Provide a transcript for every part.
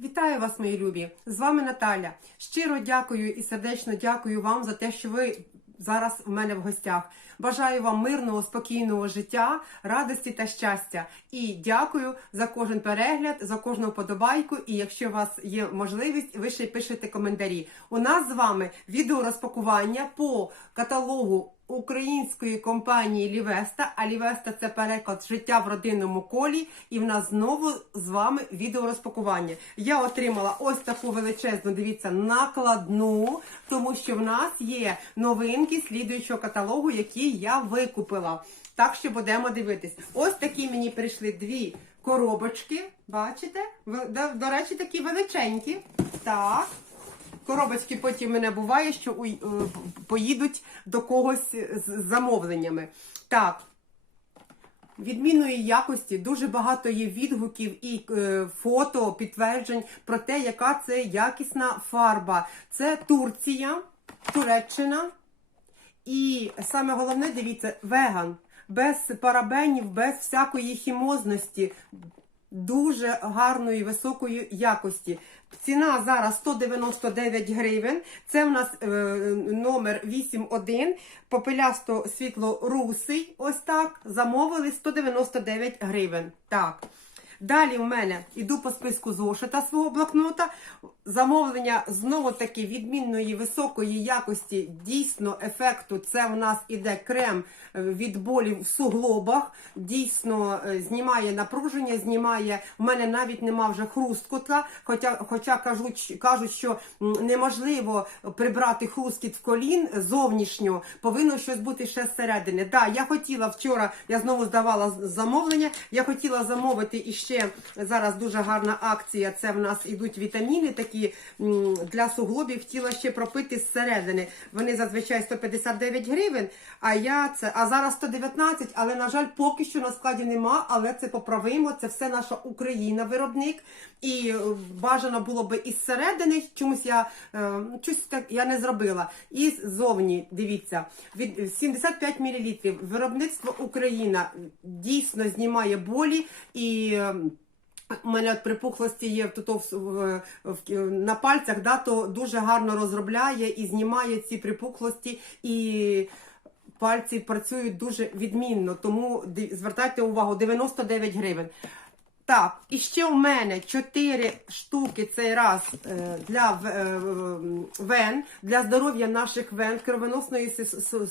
Вітаю вас, мої любі! З вами Наталя. Щиро дякую і сердечно дякую вам за те, що ви зараз в мене в гостях. Бажаю вам мирного, спокійного життя, радості та щастя. І дякую за кожен перегляд, за кожну вподобайку. І якщо у вас є можливість, ви ще пишете коментарі. У нас з вами відеорозпакування по каталогу української компанії Лівеста. А Лівеста це переклад життя в родинному колі. І в нас знову з вами відеорозпакування. Я отримала ось таку величезну, дивіться, накладну, тому що в нас є новинки слідуючого каталогу, які я викупила. Так що будемо дивитись. Ось такі мені прийшли дві коробочки. Бачите? До речі, такі величенькі. Так. Коробочки потім мене буває, що уй- е, поїдуть до когось з замовленнями. Так. Відмінної якості дуже багато є відгуків і е, фото, підтверджень про те, яка це якісна фарба. Це Турція, Туреччина. І саме головне, дивіться, веган. Без парабенів, без всякої хімозності, дуже гарної високої якості. Ціна зараз 199 гривень. Це в нас е, номер 81, попелясто світло русий. Ось так. Замовили 199 гривень. Так. Далі в мене іду по списку зошита свого блокнота. Замовлення знову таки відмінної високої якості, дійсно ефекту. Це в нас іде крем е, від болів в суглобах. Дійсно е, знімає напруження, знімає. В мене навіть нема вже хрусткота. Хоча, хоча кажуть, кажуть, що неможливо прибрати хрусткіт в колін зовнішньо, повинно щось бути ще зсередини. Да, я хотіла вчора, я знову здавала замовлення. Я хотіла замовити іще зараз дуже гарна акція. Це в нас ідуть вітаміни такі для суглобів. Хотіла ще пропити зсередини. Вони зазвичай 159 гривень. А я це, а зараз 119, але на жаль, поки що на складі нема. Але це поправимо. Це все наша Україна, виробник. І е, бажано було би із середини. Чомусь я е, щось так я не зробила. І ззовні, дивіться, від 75 мл. Виробництво Україна дійсно знімає болі і. Е, у мене припухлості є тут в, в, в- на пальцях, да, то дуже гарно розробляє і знімає ці припухлості, і пальці працюють дуже відмінно. Тому звертайте увагу, 99 гривень. Так, і ще у мене 4 штуки цей раз е, для е, вен, для здоров'я наших вен, кровоносної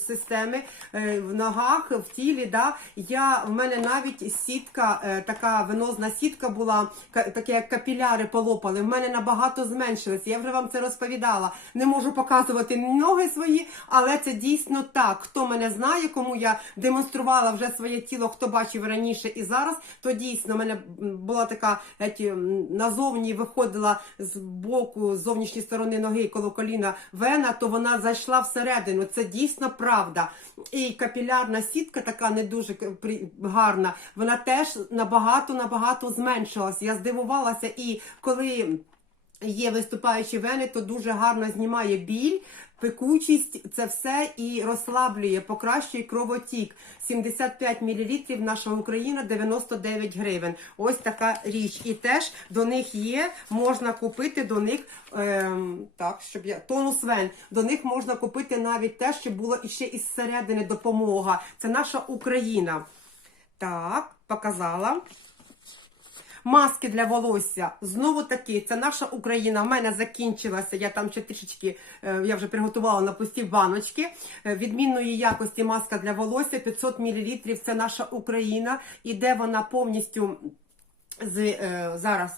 системи е, в ногах, в тілі. Да? Я, в мене навіть сітка, така венозна сітка була, таке як капіляри полопали. В мене набагато зменшилось. Я вже вам це розповідала. Не можу показувати ноги свої, але це дійсно так. Хто мене знає, кому я демонструвала вже своє тіло, хто бачив раніше і зараз, то дійсно мене була така м, назовні виходила з боку, з зовнішньої сторони ноги коло коліна вена, то вона зайшла всередину. Це дійсно правда. І капілярна сітка, така не дуже гарна, вона теж набагато набагато зменшилась. Я здивувалася, і коли є виступаючі вени, то дуже гарно знімає біль, пекучість, це все і розслаблює, покращує кровотік. 75 мл, наша Україна 99 гривень. Ось така річ. І теж до них є, можна купити до них ем, так, щоб я тонус вен. До них можна купити навіть те, щоб було іще із середини допомога. Це наша Україна. Так, показала. Маски для волосся. Знову таки, це наша Україна. В мене закінчилася. Я там ще трішечки, е, я вже приготувала на пусті баночки. Е, Відмінної якості маска для волосся 500 мл. Це наша Україна. Іде вона повністю з е, зараз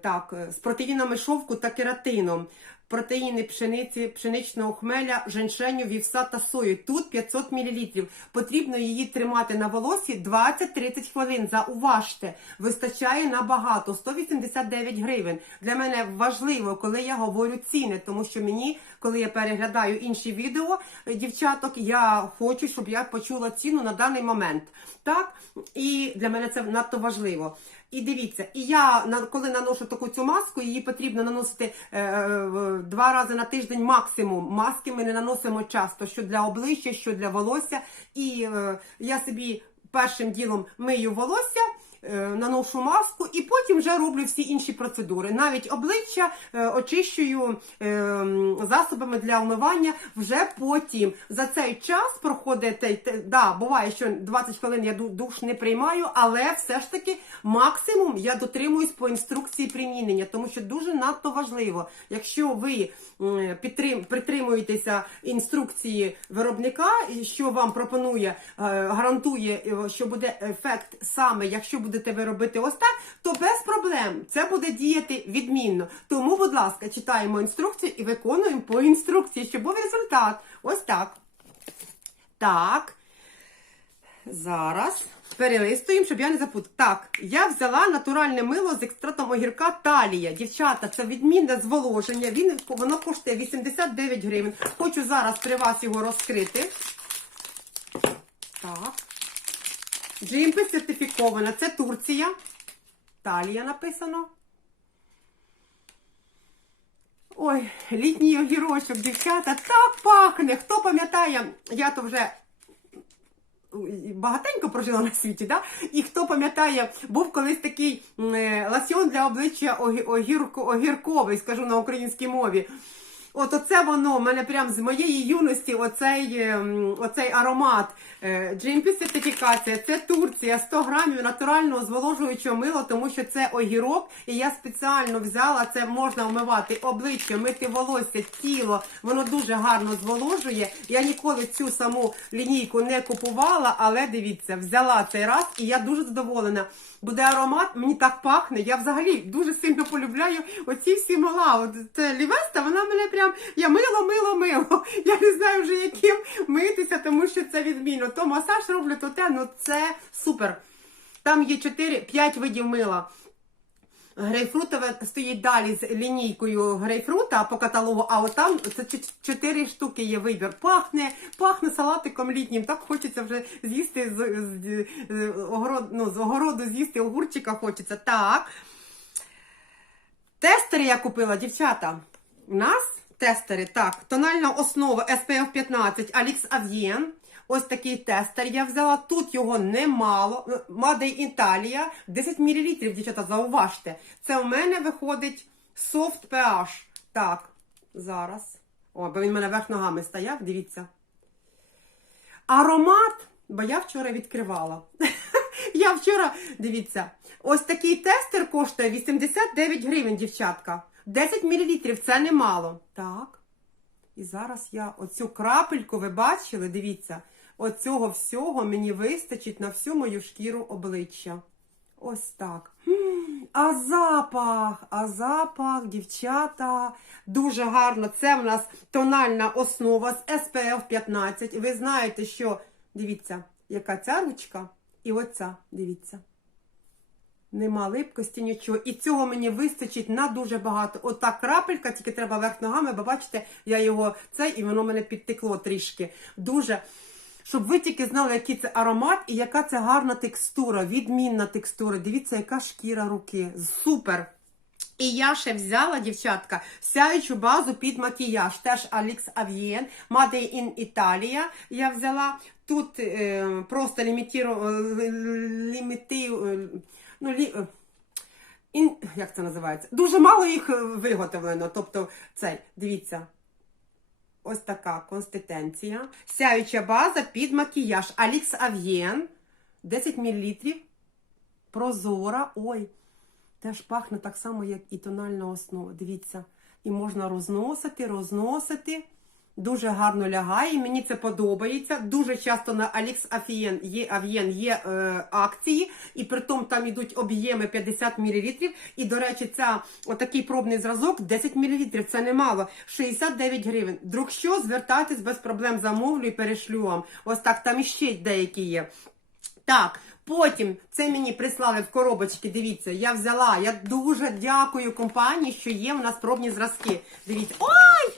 так, з протеїнами шовку та кератином. Протеїни пшениці, пшеничного хмеля, женьшеню, вівса та сої. Тут 500 мл. Потрібно її тримати на волосі 20-30 хвилин. Зауважте, вистачає набагато 189 гривень. Для мене важливо, коли я говорю ціни, тому що мені, коли я переглядаю інші відео е, дівчаток, я хочу, щоб я почула ціну на даний момент. Так, і для мене це надто важливо. І дивіться, і я коли наношу таку цю маску, її потрібно наносити е, два рази на тиждень максимум. Маски ми не наносимо часто, що для обличчя, що для волосся. І е, я собі першим ділом мию волосся. Е, наношу маску і потім вже роблю всі інші процедури. Навіть обличчя е, очищую е, засобами для вмивання вже потім. За цей час проходить, да, буває, що 20 хвилин я душ не приймаю, але все ж таки максимум я дотримуюсь по інструкції примінення, тому що дуже надто важливо, якщо ви підтрим, притримуєтеся інструкції виробника, що вам пропонує, гарантує, що буде ефект саме, якщо будете ви робити ось так, то без проблем це буде діяти відмінно. Тому, будь ласка, читаємо інструкцію і виконуємо по інструкції, щоб був результат. Ось так. Так. Зараз перелистуємо, щоб я не запутала. Так, я взяла натуральне мило з екстратом огірка Талія. Дівчата, це відмінне зволоження. Він, воно коштує 89 гривень. Хочу зараз при вас його розкрити. Так. GMP сертифікована. Це Турція. Талія написано. Ой, літній огірочок, дівчата, так пахне. Хто пам'ятає, я то вже багатенько прожила на світі, да? і хто пам'ятає, був колись такий е, ласьон для обличчя огірко, огірковий, скажу на українській мові. От оце воно, в мене прям з моєї юності оцей, ем, оцей аромат. Е, GMP сертифікація, це Турція, 100 грамів натурального зволожуючого мила, тому що це огірок. І я спеціально взяла, це можна вмивати обличчя, мити волосся, тіло. Воно дуже гарно зволожує. Я ніколи цю саму лінійку не купувала, але дивіться, взяла цей раз і я дуже задоволена. Буде аромат, мені так пахне. Я взагалі дуже сильно полюбляю оці всі мила. От це лівеста, вона мене прям я мило, мило, мило. Я не знаю вже яким митися, тому що це відмінно. То масаж роблю, то те, ну це супер. Там є 4-5 видів мила. Грейпфрутове стоїть далі з лінійкою грейпфрута по каталогу, а от там це ч- чотири штуки є вибір. Пахне, пахне салатиком літнім. Так хочеться вже з'їсти з, з, з, огород, ну, з огороду з'їсти огурчика хочеться. Так. Тестери я купила, дівчата. У нас тестери, так, тональна основа SPF 15 Alix Avien. Ось такий тестер я взяла. Тут його немало. Made in Italia. 10 мл, дівчата, зауважте. Це у мене виходить soft pH. Так, зараз. О, бо він в мене верх ногами стояв, дивіться. Аромат, бо я вчора відкривала. Я вчора, дивіться, ось такий тестер коштує 89 гривень, дівчатка. 10 мл це немало. Так. І зараз я оцю крапельку, ви бачили, дивіться, оцього всього мені вистачить на всю мою шкіру обличчя. Ось так. А запах, а запах, дівчата, дуже гарно. Це в нас тональна основа з SPF 15. Ви знаєте, що, дивіться, яка ця ручка і оця, дивіться. Нема липкості, нічого. І цього мені вистачить на дуже багато. Ота крапелька, тільки треба верх ногами, бо бачите, я його це і воно мене підтекло трішки. Дуже. Щоб ви тільки знали, який це аромат і яка це гарна текстура, відмінна текстура. Дивіться, яка шкіра руки. Супер! І я ще взяла, дівчатка, сяючу базу під макіяж. Теж Alix Avien, Made in Italia. Я взяла тут е, просто лімітіро, ліміти, е, ну, лі, е, ін, як це називається? Дуже мало їх е, виготовлено. Тобто, цей, дивіться. Ось така консистенція. Сяюча база під макіяж. Alix Avien. 10 мл. Прозора. Ой. Теж пахне так само, як і тональна основа. Дивіться. І можна розносити, розносити. Дуже гарно лягає, мені це подобається. Дуже часто на Alix Avien є, Avien є е, акції, і при тому там йдуть об'єми 50 мл. І, до речі, ця отакий пробний зразок 10 мл. Це немало. 69 гривень. Друг що, звертайтесь без проблем замовлю і перешлю вам. Ось так, там іще деякі є. Так, потім це мені прислали в коробочки. Дивіться, я взяла. Я дуже дякую компанії, що є в нас пробні зразки. Дивіться. Ой!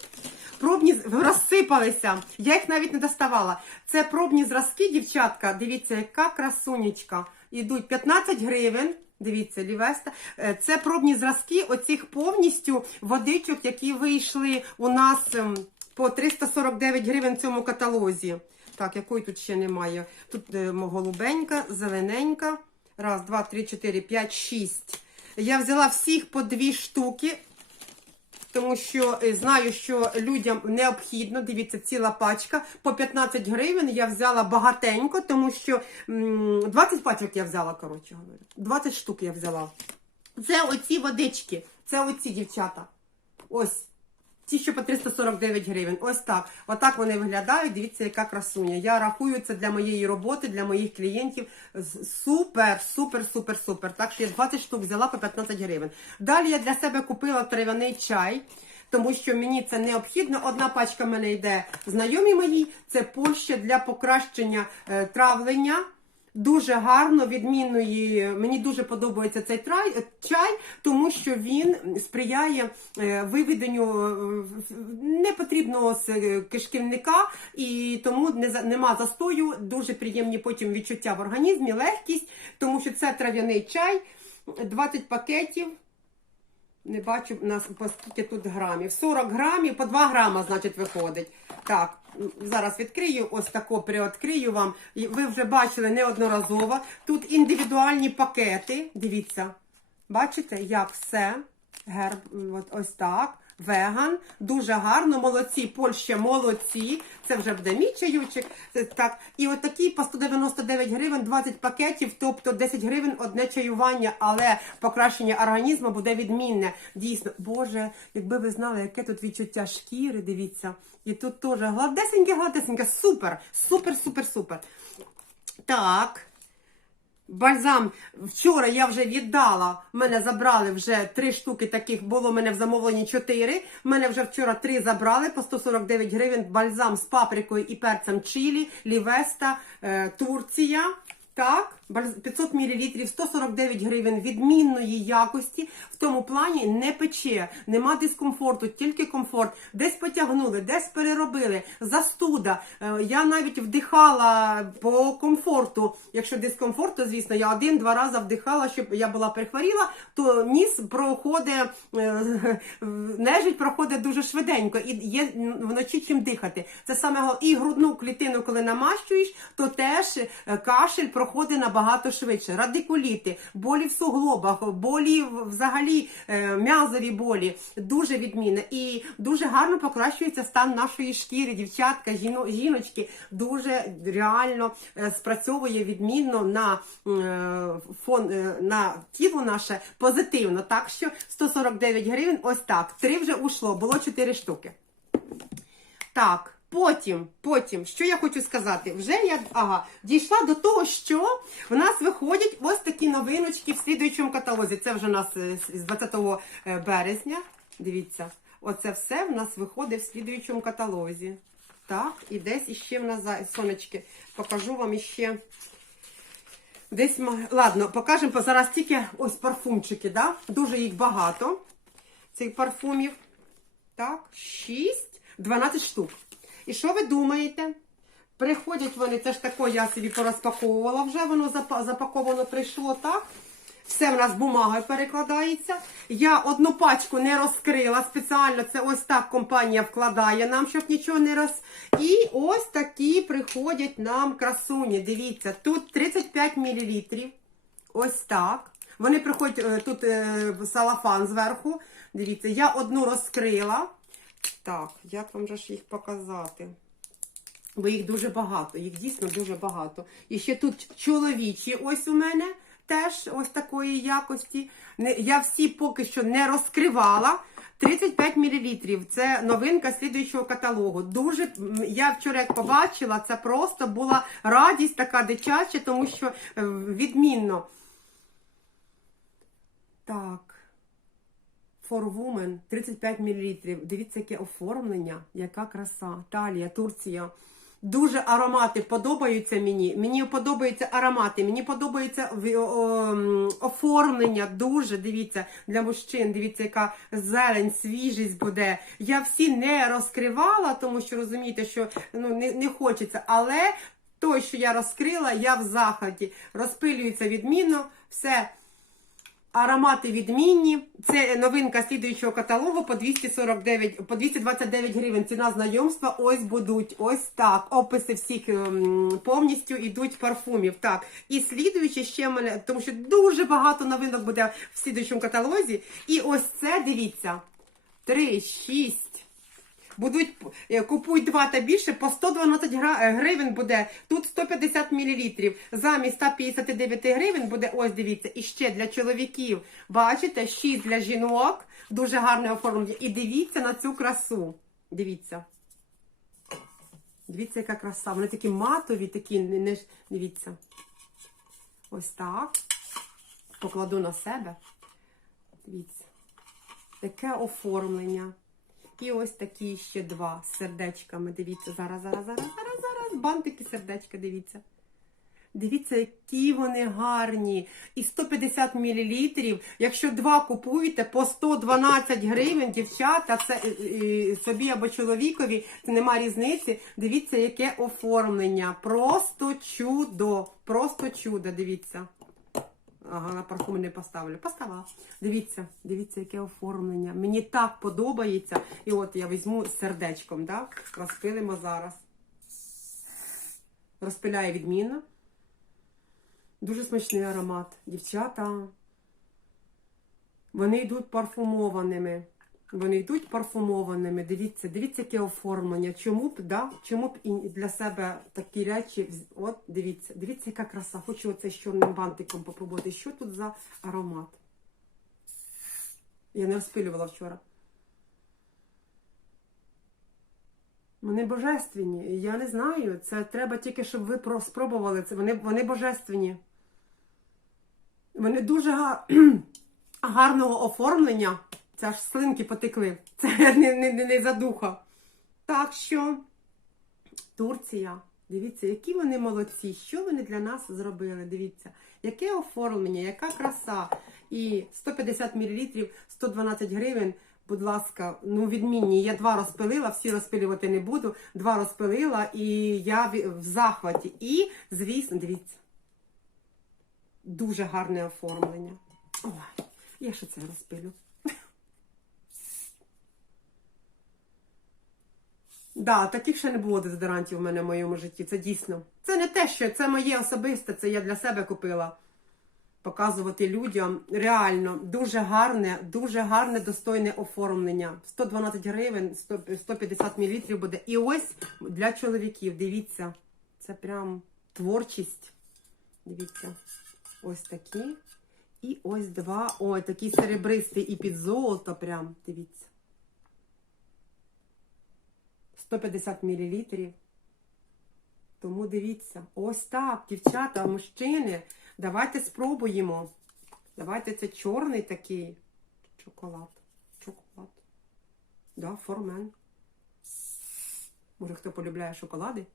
Розсипалися. Я їх навіть не доставала. Це пробні зразки, дівчатка. Дивіться, яка красунечка. Ідуть 15 гривень. Дивіться, лівеста. Е, Це пробні зразки оцих повністю водичок, які вийшли у нас ем, по 349 гривень в цьому каталозі. Так, якої тут ще немає. Тут е, голубенька, зелененька, Раз, два, три, чотири, п'ять, шість. Я взяла всіх по дві штуки, тому що е, знаю, що людям необхідно. Дивіться, ціла пачка. По 15 гривень я взяла багатенько, тому що м, 20 пачок я взяла, коротше говорю. 20 штук я взяла. Це оці водички. Це оці дівчата. Ось. Ті, що по 349 гривень. Ось так. Отак вони виглядають. Дивіться, яка красуня. Я рахую це для моєї роботи, для моїх клієнтів. Супер, супер, супер, супер. Так що я 20 штук взяла по 15 гривень. Далі я для себе купила трав'яний чай. Тому що мені це необхідно. Одна пачка мене йде знайомі мої. Це Польща для покращення е, травлення. Дуже гарно, відмінної. Мені дуже подобається цей трай, чай, тому що він сприяє е, виведенню е, непотрібного з е, кишківника, і тому не нема застою. Дуже приємні потім відчуття в організмі, легкість, тому що це трав'яний чай, 20 пакетів. Не бачу нас по скільки тут грамів. 40 грамів, по 2 грама, значить, виходить. Так, зараз відкрию, ось тако приоткрию вам. Ви вже бачили неодноразово. Тут індивідуальні пакети. Дивіться. Бачите, як все. Герб, от ось так. Веган, дуже гарно, молодці, Польща молодці. Це вже буде мій чайочок. Це Так, і от такі по 199 гривень, 20 пакетів, тобто 10 гривень одне чаювання, але покращення організму буде відмінне. Дійсно, Боже, якби ви знали, яке тут відчуття шкіри, дивіться. І тут теж гладесеньке, гладесеньке, супер, супер, супер, супер. Так. Бальзам вчора я вже віддала. Мене забрали вже три штуки таких. Було мене в замовленні чотири. Мене вже вчора три забрали по 149 гривень. Бальзам з паприкою і перцем чилі, лівеста, е, Турція. Так, 500 мл, 149 гривень відмінної якості. В тому плані не пече, нема дискомфорту, тільки комфорт. Десь потягнули, десь переробили, застуда. Е, Я навіть вдихала по комфорту. Якщо дискомфорт, то звісно, я один-два рази вдихала, щоб я була прихворіла, то ніс проходить, е, нежить проходить дуже швиденько і є вночі чим дихати. Це саме і грудну клітину, коли намащуєш, то теж е, кашель проходить набагато швидше. Радикуліти, болі в суглобах, болі взагалі е, м'язові болі дуже відмінно. І дуже гарно покращується стан нашої шкіри. Дівчатка, жіно, жіночки дуже реально е, спрацьовує відмінно на е, фон на тіло наше позитивно. Так що 149 гривень, ось так. Три вже ушло, було 4 штуки. Так, потім, потім, що я хочу сказати? Вже я ага, дійшла до того, що в нас виходять ось такі новиночки в слідуючому каталозі. Це вже у нас е, з 20 березня. Дивіться, оце все в нас виходить в слідуючому каталозі. Так, і десь іще в нас сонечки. Покажу вам іще. Десь ладно, покажемо зараз тільки ось парфумчики, да? Дуже їх багато. Цих парфумів. Так, 6, 12 штук. І що ви думаєте? Приходять вони, це ж тако я собі порозпаковувала вже, воно запаковано прийшло, так? Все в нас бумагою перекладається. Я одну пачку не розкрила спеціально. Це ось так компанія вкладає нам, щоб нічого не роз. І ось такі приходять нам красуні. Дивіться, тут 35 мл. Ось так. Вони приходять е, тут е, салафан зверху. Дивіться, я одну розкрила. Так, як вам же ж їх показати? Бо їх дуже багато, їх дійсно дуже багато. І ще тут чоловічі ось у мене теж ось такої якості. Я всі поки що не розкривала. 35 мл. Це новинка слідуючого каталогу. Дуже я вчора як побачила, це просто була радість така дитяча, тому що е, відмінно. Так. For Women 35 мл. Дивіться, яке оформлення, яка краса. Талія, Турція. Дуже аромати подобаються мені. Мені подобаються аромати, мені подобається оформлення. Дуже дивіться для мужчин. Дивіться, яка зелень, свіжість буде. Я всі не розкривала, тому що розумієте, що ну не, не хочеться. Але той, що я розкрила, я в захваті. Розпилюється відмінно, все. Аромати відмінні. Це новинка слідуючого каталогу по 249, по 229 гривень. Ціна знайомства. Ось будуть. Ось так. Описи всіх ем, повністю йдуть парфумів. Так. І слідуючи ще мене, тому що дуже багато новинок буде в слідуючому каталозі. І ось це дивіться. 3, 6. Будуть е, купують два та більше по 112 е, гривень буде. Тут 150 мл. Замість 159 гривень буде ось дивіться. І ще для чоловіків. Бачите, 6 для жінок. Дуже гарне оформлення. І дивіться на цю красу. Дивіться. Дивіться, яка краса. Вони такі матові, такі, не, дивіться. Ось так. Покладу на себе. Дивіться. Таке оформлення. І ось такі ще два з сердечками. Дивіться, зараз, зараз, зараз, зараз, зараз. Бантики сердечка, дивіться. Дивіться, які вони гарні. І 150 мл. Якщо два купуєте по 112 гривень, дівчата, це е, е, собі або чоловікові, це нема різниці. Дивіться, яке оформлення. Просто чудо. Просто чудо, дивіться. Ага, на парфуми не поставлю. Поставила. Дивіться, дивіться, яке оформлення. Мені так подобається. І от я візьму сердечком, так? Розпилимо зараз. Розпиляє відмінно. Дуже смачний аромат. Дівчата. Вони йдуть парфумованими. Вони йдуть парфумованими. Дивіться, дивіться, яке оформлення. Чому б, да? Чому б і для себе такі речі? От, дивіться, дивіться, яка краса. Хочу оце з чорним бантиком попробувати. Що тут за аромат? Я не розпилювала вчора. Вони божественні. Я не знаю. Це треба тільки, щоб ви спробували це. Вони, вони божественні. Вони дуже га- гарного оформлення. Це аж слинки потекли. Це не, не, не, задуха. Так що, Турція. Дивіться, які вони молодці, що вони для нас зробили. Дивіться, яке оформлення, яка краса. І 150 мл, 112 гривень. Будь ласка, ну відмінні. Я два розпилила, всі розпилювати не буду. Два розпилила і я в захваті. І, звісно, дивіться, дуже гарне оформлення. Ой, я ще це розпилю. Да, таких ще не було дезодорантів у мене в моєму житті. Це дійсно. Це не те, що це моє особисте, це я для себе купила. Показувати людям реально дуже гарне, дуже гарне, достойне оформлення. 112 гривень, 100 150 мл буде. І ось для чоловіків. Дивіться, це прям творчість. Дивіться, ось такі. І ось два. Ой, такий серебристий і під золото. Прям. Дивіться. 150 мл. Тому дивіться, ось так, дівчата, мужчини, давайте спробуємо. Давайте це чорний такий шоколад. Шоколад. Да, формен. Може, хто полюбляє шоколади?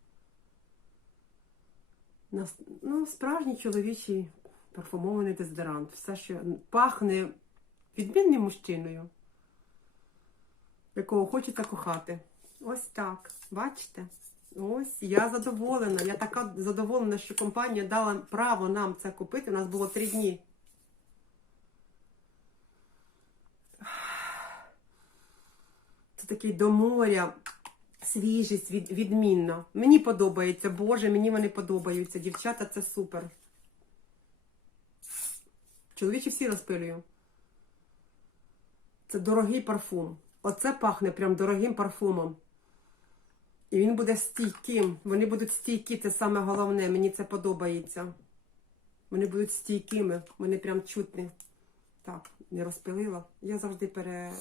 Ну, справжній чоловічий парфумований дезодорант. Все, що пахне відмінним мужчиною, якого хочеться кохати. Ось так. Бачите? Ось я задоволена. Я така задоволена, що компанія дала право нам це купити. У нас було три дні. Це такий до моря. Свіжість від, відмінна. Мені подобається, Боже, мені вони подобаються. Дівчата, це супер. Чоловічі всі розпилюю. Це дорогий парфум. Оце пахне прям дорогим парфумом. І він буде стійким. Вони будуть стійкі, це саме головне. Мені це подобається. Вони будуть стійкими, вони прям чутні. Так, не розпилила. Я завжди пере.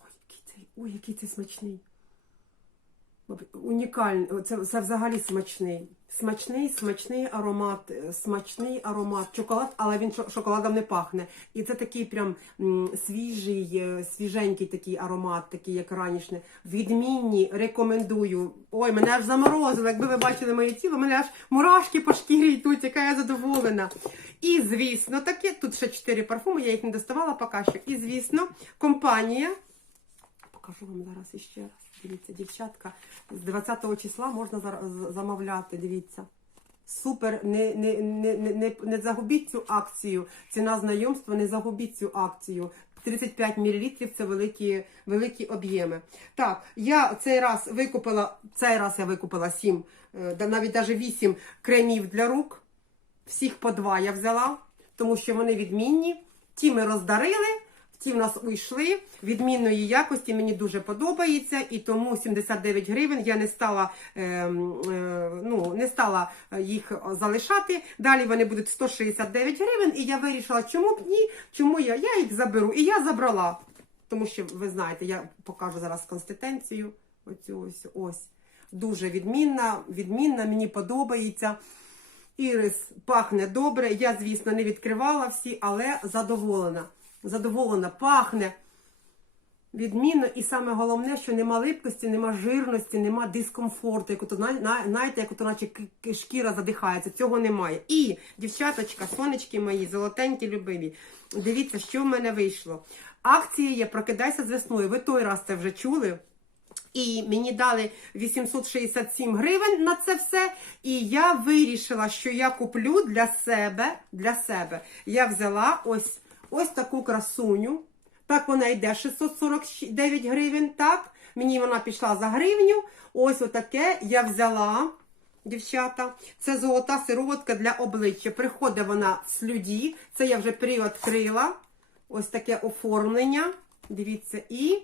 Ой, який цей, ой, який це смачний. Унікальний. Це, це взагалі смачний. Смачний, смачний аромат, е, смачний аромат. Шоколад, але він шоколадом не пахне. І це такий прям свіжий, е, свіженький такий аромат, такий як ранішне. Відмінні, рекомендую. Ой, мене аж заморозило. Якби ви бачили моє тіло, мене аж мурашки по шкірі йдуть, яка я задоволена. І звісно, таке, тут ще чотири парфуми, я їх не доставала поки що. І звісно, компанія. Покажу вам зараз іще раз. Дивіться, дівчатка, з 20 числа можна замовляти. Дивіться. Супер, не, не, не, не, не, загубіть цю акцію. Ціна знайомства, не загубіть цю акцію. 35 мл це великі, великі об'єми. Так, я цей раз викупила, цей раз я викупила 7, навіть навіть 8 кремів для рук. Всіх по два я взяла, тому що вони відмінні. Ті ми роздарили, ті в нас уйшли. Відмінної якості мені дуже подобається, і тому 79 гривень я не стала, е, е, ну, не стала їх залишати. Далі вони будуть 169 гривень, і я вирішила, чому б ні, чому я, я їх заберу. І я забрала. Тому що, ви знаєте, я покажу зараз консистенцію. Оцю ось ось. Дуже відмінна, відмінна, мені подобається. Ірис пахне добре. Я, звісно, не відкривала всі, але задоволена. Задоволена, пахне відмінно. І саме головне, що нема липкості, нема жирності, нема дискомфорту, як знаєте, як ото наче шкіра задихається. Цього немає. І, дівчаточка, сонечки мої, золотенькі, любимі. Дивіться, що в мене вийшло. Акція є Прокидайся з весною. Ви той раз це вже чули. І мені дали 867 гривень на це все. І я вирішила, що я куплю для себе. Для себе. Я взяла ось, ось таку красуню. Так вона йде 649 гривень. Так, мені вона пішла за гривню. Ось отаке я взяла. Дівчата, це золота сироватка для обличчя. Приходить вона в слюді. Це я вже приоткрила. Ось таке оформлення. Дивіться, і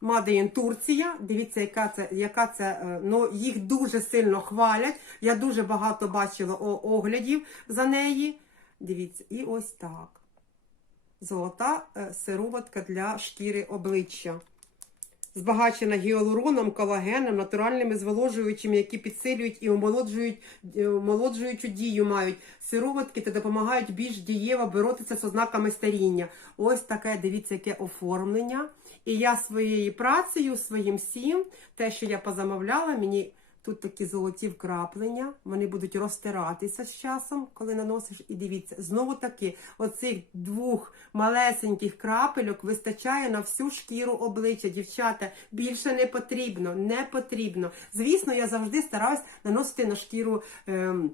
Мадеїн Турція. Дивіться, яка це, яка це, е, ну, їх дуже сильно хвалять. Я дуже багато бачила оглядів за неї. Дивіться, і ось так. Золота е, сироватка для шкіри обличчя. Збагачена гіалуроном, колагеном, натуральними зволожуючими, які підсилюють і омолоджують, е, омолоджуючу дію мають сироватки та допомагають більш дієво боротися з ознаками старіння. Ось таке, дивіться, яке оформлення. І я своєю працею, своїм всім, те, що я позамовляла, мені тут такі золоті вкраплення, вони будуть розтиратися з часом, коли наносиш. І дивіться, знову таки, оцих двох малесеньких крапельок вистачає на всю шкіру обличчя. Дівчата, більше не потрібно, не потрібно. Звісно, я завжди стараюсь наносити на шкіру. ем,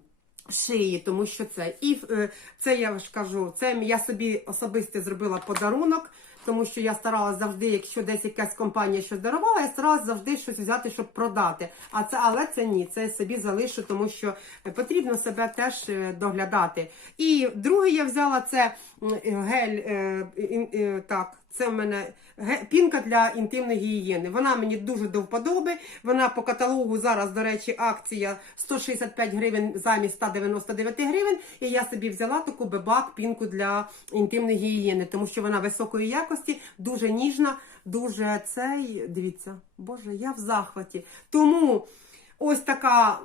Шиї, тому що це і е, це я ж кажу, це я собі особисто зробила подарунок, тому що я старалась завжди, якщо десь якась компанія щось дарувала, я старалась завжди щось взяти, щоб продати. А це, але це ні, це собі залишу, тому що потрібно себе теж е, доглядати. І друге я взяла це гель, е, е, так, це в мене пінка для інтимної гігієни. Вона мені дуже до вподоби. Вона по каталогу зараз, до речі, акція 165 гривень замість 199 гривень. І я собі взяла таку бебак пінку для інтимної гігієни, тому що вона високої якості, дуже ніжна, дуже цей. Дивіться, боже, я в захваті. Тому ось така.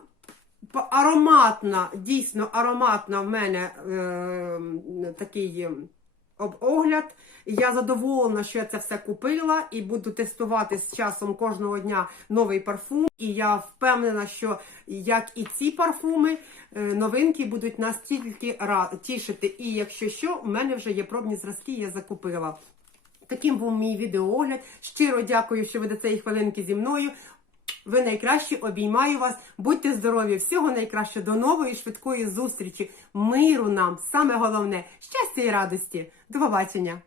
Ароматна, дійсно ароматна в мене е, такий об- огляд. Я задоволена, що я це все купила і буду тестувати з часом кожного дня новий парфум. І я впевнена, що як і ці парфуми, е, новинки будуть настільки тішити. І якщо що, у мене вже є пробні зразки, я закупила. Таким був мій відеоогляд. Щиро дякую, що ви до цієї хвилинки зі мною. Ви найкращі, обіймаю вас. Будьте здорові, всього найкраще, до нової швидкої зустрічі, миру нам, саме головне, щастя і радості. До побачення!